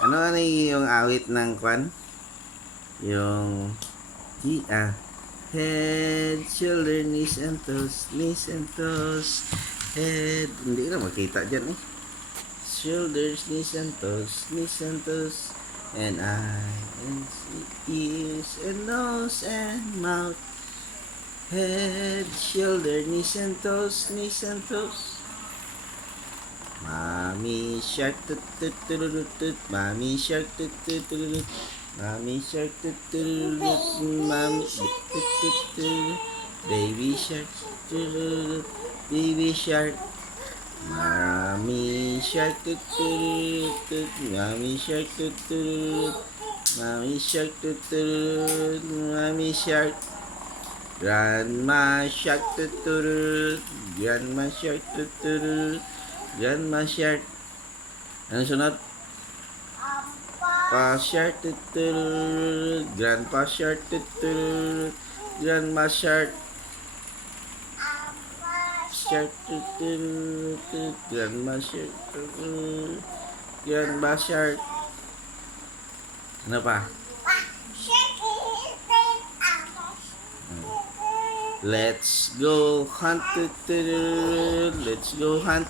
Ano yung awit ng kwan? Yung head, shoulder, knees and toes, head. Hindi na makita dyan eh. Shoulders, knees and toes, and eyes, ears, and nose and mouth. Head, shoulder, knees and toes, Mommy shark, tut tut tut tut, mommy shark, tut tut tut, mommy shark, tut tut tut, mommy tut tut tut, baby shark, tut, baby shark. Mommy shark, tut tut tut, mommy shark, tut tut, mommy shark, tut tut, mommy shark. Grandma shark, tut tut, grandma shark, tut tut, grandma shark. Ano sunod? Pa shark, tut tut, grandpa shark, tut tut, grandma shark. Shark, tut tut, grandma shark, tut tut, grandma shark. Ano pa? Let's go hunt, let's go hunt,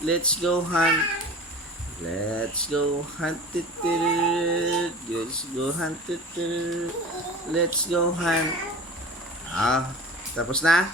let's go hunt, let's go hunt, let's go hunt, let's go hunt. Ah, tapos na?